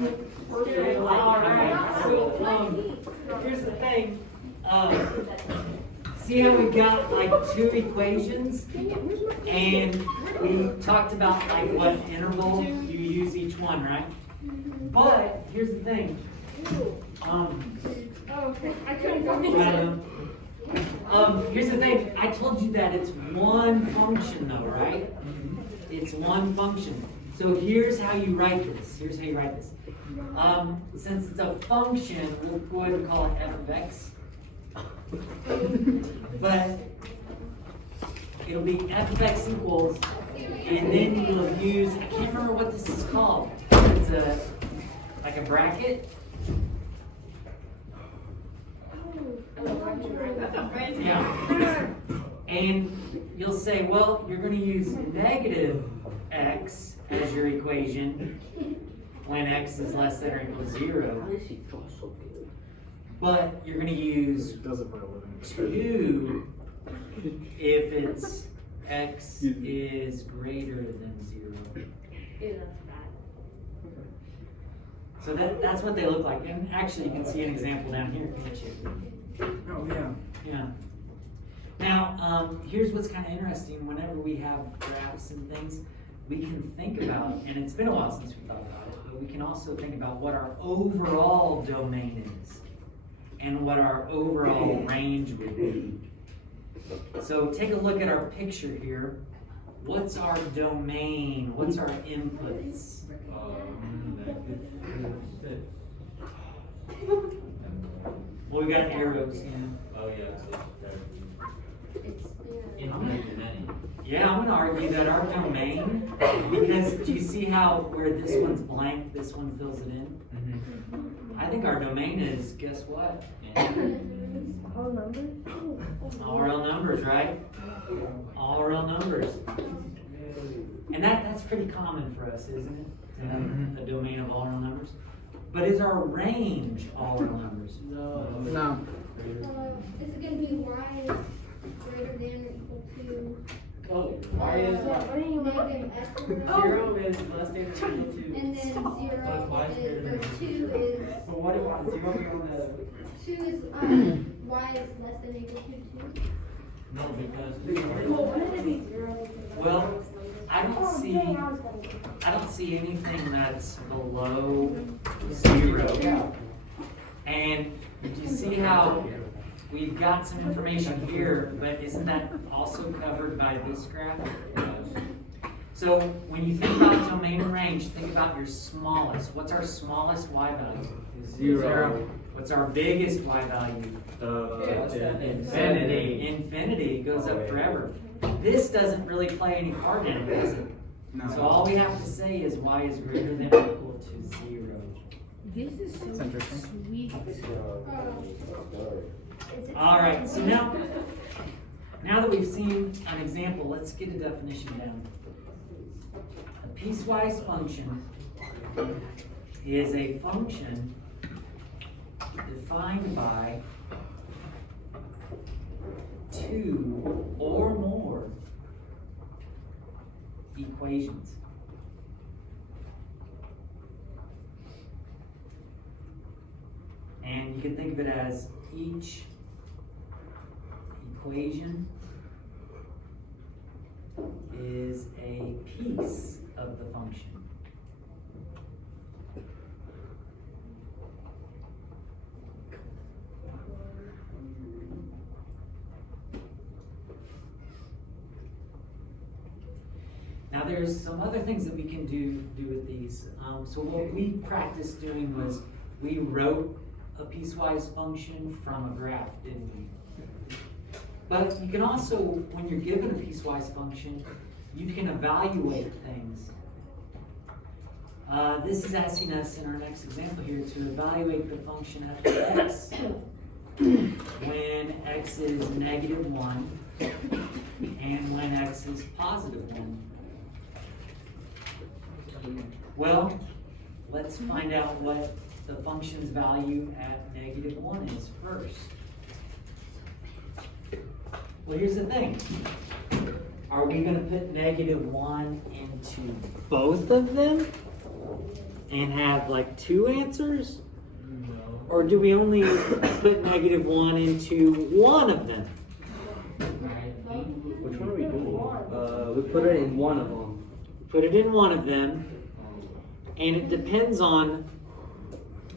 Alright, so here's the thing. See how we've got like two equations? And we talked about like what interval you use each one, right? But here's the thing. Here's the thing. I told you that it's one function though, right? It's one function. So here's how you write this. Here's how you write this. Since it's a function, we'll go ahead and call it f of x. But it'll be f of x equals, and then you'll use, I can't remember what this is called. It's like a bracket. Yeah. And you'll say, well, you're going to use negative x as your equation when x is less than or equal to 0. But you're going to use 2 if it's x is greater than 0. So that's what they look like. And actually, you can see an example down here, can't you? Oh, yeah. Yeah. Now, here's what's kind of interesting. Whenever we have graphs and things, we can think about, and it's been a while since we thought about it, but we can also think about what our overall domain is and what our overall range would be. So take a look at our picture here. What's our domain? What's our inputs? Well, we got arrows. Oh, yeah. Yeah, I'm going to argue that our domain, because do you see how where this one's blank, this one fills it in? I think our domain is, guess what? All numbers? All real numbers, right? All real numbers. And that's pretty common for us, isn't it? To have a domain of all real numbers. But is our range all real numbers? No. Is it going to be y greater than or equal to? Oh, why is Negative x? 0 is less than or equal to? And then 0 Y is greater is, than or 2 is, So what about 0 be on the... 2 is, y is less than or equal to 2? No, because Well, I don't see anything that's below 0. And do you see how we've got some information here, but isn't that also covered by this graph? So when you think about domain and range, think about your smallest. What's our smallest y value? 0. What's our biggest y value? Infinity. Infinity goes up forever. This doesn't really play any part in it, does it? No. So all we have to say is y is greater than or equal to 0. This is so That's interesting. sweet. All right, so now that we've seen an example, let's get a definition down. A piecewise function is a function defined by 2 or more equations. And you can think of it as each equation is a piece of the function. Now there's some other things that we can do with these. So what we practiced doing was we wrote a piecewise function from a graph, didn't we? But you can also, when you're given a piecewise function, you can evaluate things. This is asking us in our next example here to evaluate the function f of x when x is -1 and when x is +1. Well, let's find out what the function's value at -1 is first. Well, here's the thing. Are we going to put -1 into both of them? and have like two answers? No. Or do we only put -1 into one of them? Which one are we doing? We put it in one of them. Put it in one of them, and it depends on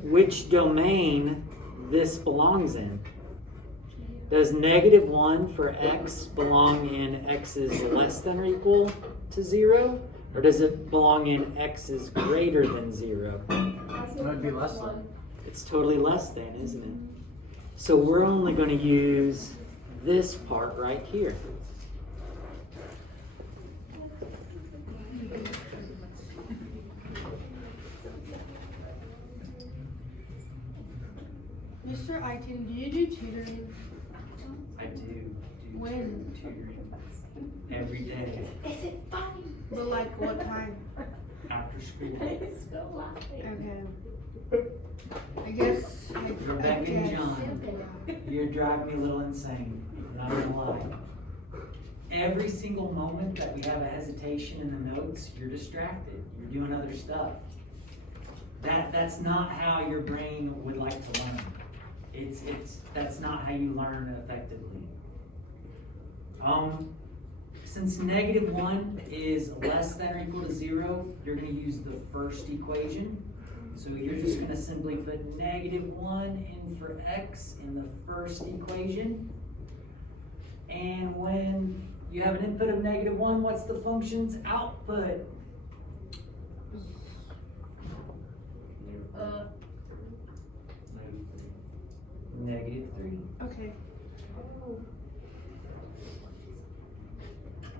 which domain this belongs in. Does -1 for x belong in x is less than or equal to 0? Or does it belong in x is greater than 0? It would be less than. It's totally less than, isn't it? So we're only going to use this part right here. Mr. Eichen, do you do tutoring? I do When? tutoring every day Is it funny? But like what time? after school. Okay. I guess Rebecca and John, you're driving me a little insane. Not gonna lie. Every single moment that we have a hesitation in the notes, you're distracted. You're doing other stuff. That's not how your brain would like to learn. That's not how you learn effectively. Since -1 is less than or equal to 0, you're going to use the first equation. So you're just going to simply put -1 in for x in the first equation. And when you have an input of -1, what's the function's output? -3. Okay.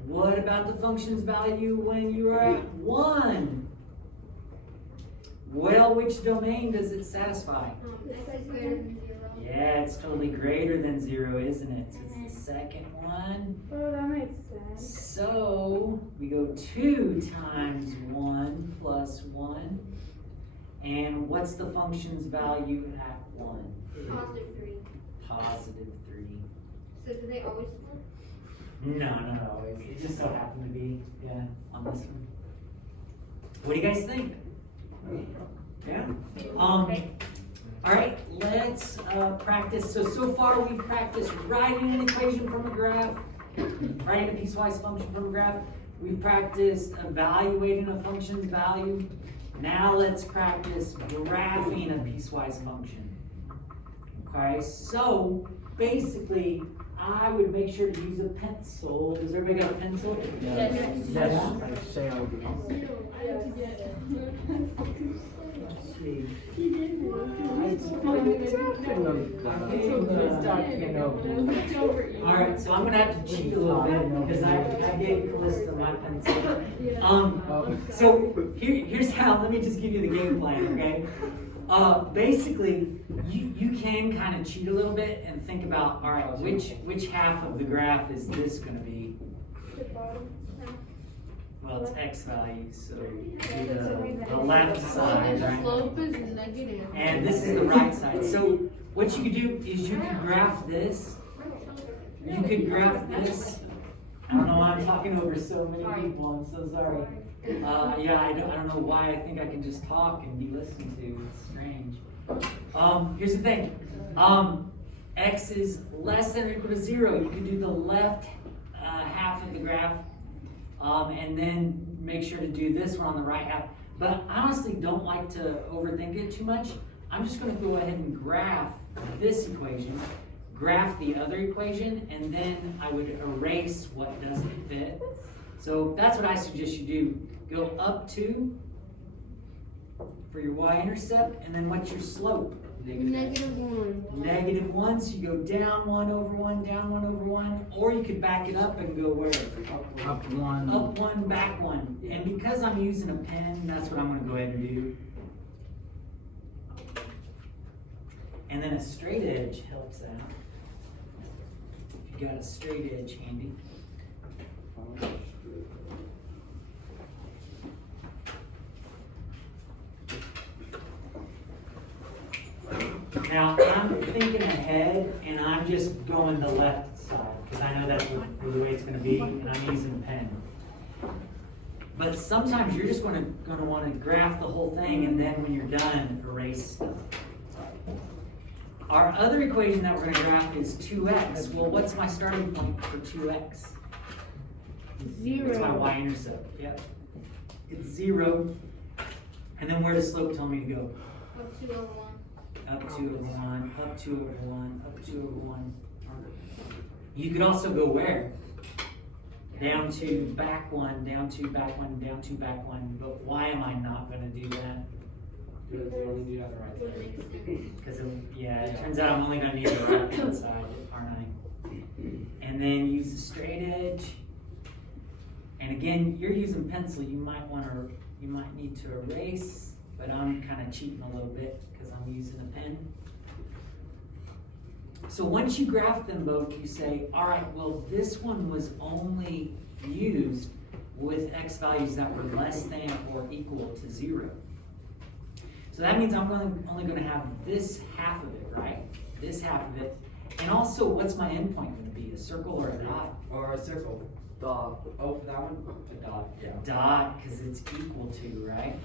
What about the function's value when you are at 1? Well, which domain does it satisfy? X is greater than 0. Yeah, it's totally greater than 0, isn't it? So it's the second one. Oh, that makes sense. So we go 2 times 1 plus 1. And what's the function's value at 1? +3. Positive 3. So do they always flip? No, not always. It just so happened to be, yeah, on this one. What do you guys think? Yeah? All right, let's practice. So far we've practiced writing an equation from a graph, writing a piecewise function from a graph. We've practiced evaluating a function's value. Now let's practice graphing a piecewise function. Okay, so basically, I would make sure to use a pencil. Does everybody got a pencil? Yes. Yeah. I say I do. Let's see. All right, so I'm gonna have to cheat a little bit because I gave Callista my pencil. So here's how. Let me just give you the game plan, okay? Basically, you can kind of cheat a little bit and think about, all right, which half of the graph is this going to be? The bottom. Well, it's x values, so the left side, The right? slope is negative. And this is the right side. So what you could do is you could graph this. You could graph this. I don't know why I'm talking over so many people. I'm so sorry. Yeah, I don't know why I think I can just talk and be listened to. It's strange. Here's the thing. X is less than or equal to 0. You can do the left half of the graph, and then make sure to do this one on the right half. But I honestly don't like to overthink it too much. I'm just going to go ahead and graph this equation, graph the other equation, and then I would erase what doesn't fit. So that's what I suggest you do. Go up 2 for your y-intercept, and then what's your slope? -1. -1, so you go down 1 over 1, down 1 over 1, or you could back it up and go where? Up 1. Up 1, back 1. And because I'm using a pen, that's what I'm going to go ahead and do. And then a straight edge helps out. If you got a straight edge handy. Now, I'm thinking ahead, and I'm just going the left side, because I know that's the way it's going to be, and I'm using a pen. But But sometimes you're just gonna wanna graph the whole thing and then when you're done, erase stuff. Our other equation that we're gonna graph is 2x. Well, what's my starting point for 2x? It's my y-intercept, yep. It's 0. And then where does slope tell me to go? Up 2 over 1. Up 2 over 1, up 2 over 1, up 2 over 1. You could also go where? Down to back 1, down to back 1, down to back 1. But why am I not gonna do that? Because you only do that on the right side. Because it turns out I'm only gonna need the right hand side, aren't I? And then use the straight edge. And again, you're using pencil. You might need to erase, but I'm kind of cheating a little bit because I'm using a pen. So once you graph them both, you say, all right, well, this one was only used with x values that were less than or equal to 0. So that means I'm only going to have this half of it, right? This half of it. And also, what's my endpoint going to be? A circle or a dot? Or a circle. Dot. Oh, for that one? A dot. Yeah. Dot, because it's equal to, right?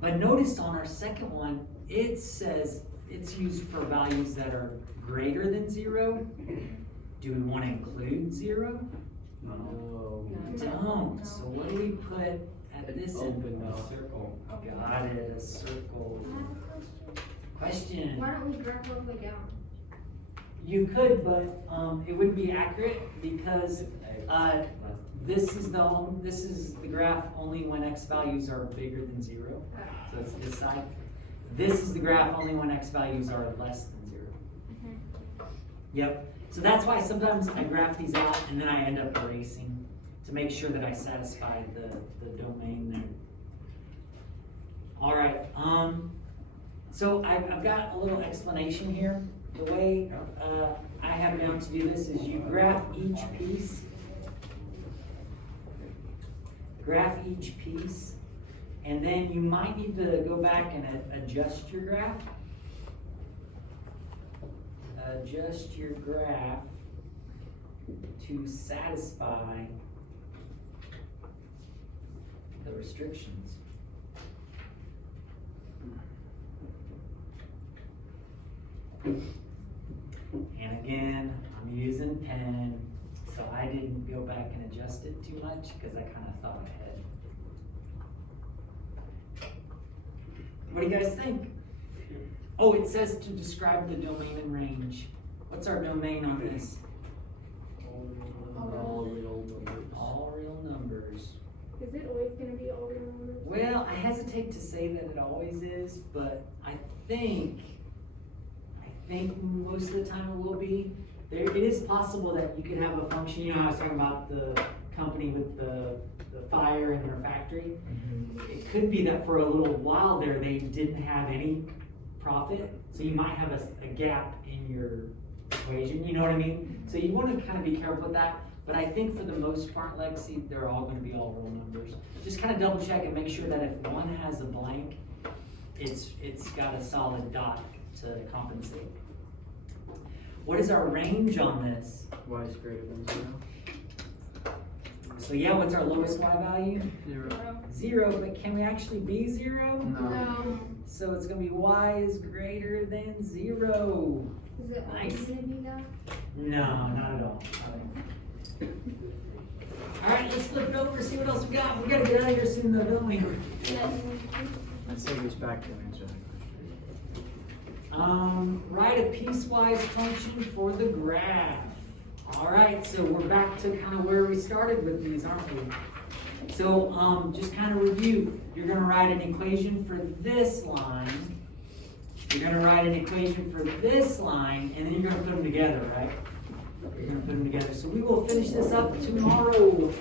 But notice on our second one, it says it's used for values that are greater than 0. Do we want to include 0? No. Don't. So what do we put at this end? Open a circle. Got it, a circle. I have a question. Question. Why don't we graph all the way down? You could, but it wouldn't be accurate because this is the graph only when x values are bigger than 0. So it's this side. This is the graph only when x values are less than 0. Yep. So that's why sometimes I graph these out and then I end up erasing to make sure that I satisfy the domain there. All right. So I've got a little explanation here. The way I have down to do this is you graph each piece. Graph each piece. And then you might need to go back and adjust your graph. Adjust your graph to satisfy the restrictions. And again, I'm using pen, so I didn't go back and adjust it too much because I kind of thought ahead. What do you guys think? Oh, it says to describe the domain and range. What's our domain on this? All real numbers. All real numbers. Is it always going to be all real numbers? Well, I hesitate to say that it always is, but I think most of the time it will be. It is possible that you could have a function, I was talking about the company with the fire in their factory. It could be that for a little while there they didn't have any profit, so you might have a gap in your equation, you know what I mean? So you want to kind of be careful with that, but I think for the most part, Lexi, they're all going to be all real numbers. Just kind of double check and make sure that if one has a blank, it's got a solid dot to compensate. What is our range on this? Y is greater than 0. So yeah, what's our lowest y value? 0. 0, but can we actually be 0? No. So it's going to be y is greater than 0. Is it Nice. always going to be that? No, not at all. All right, let's flip it over, see what else we got. We got to get out of here soon, though, don't we? Let's take this back to answer that question. Write a piecewise function for the graph. All right, so we're back to kind of where we started with these, aren't we? So just kind of review. You're going to write an equation for this line. You're going to write an equation for this line, and then you're going to put them together, right? You're going to put them together. So we will finish this up tomorrow.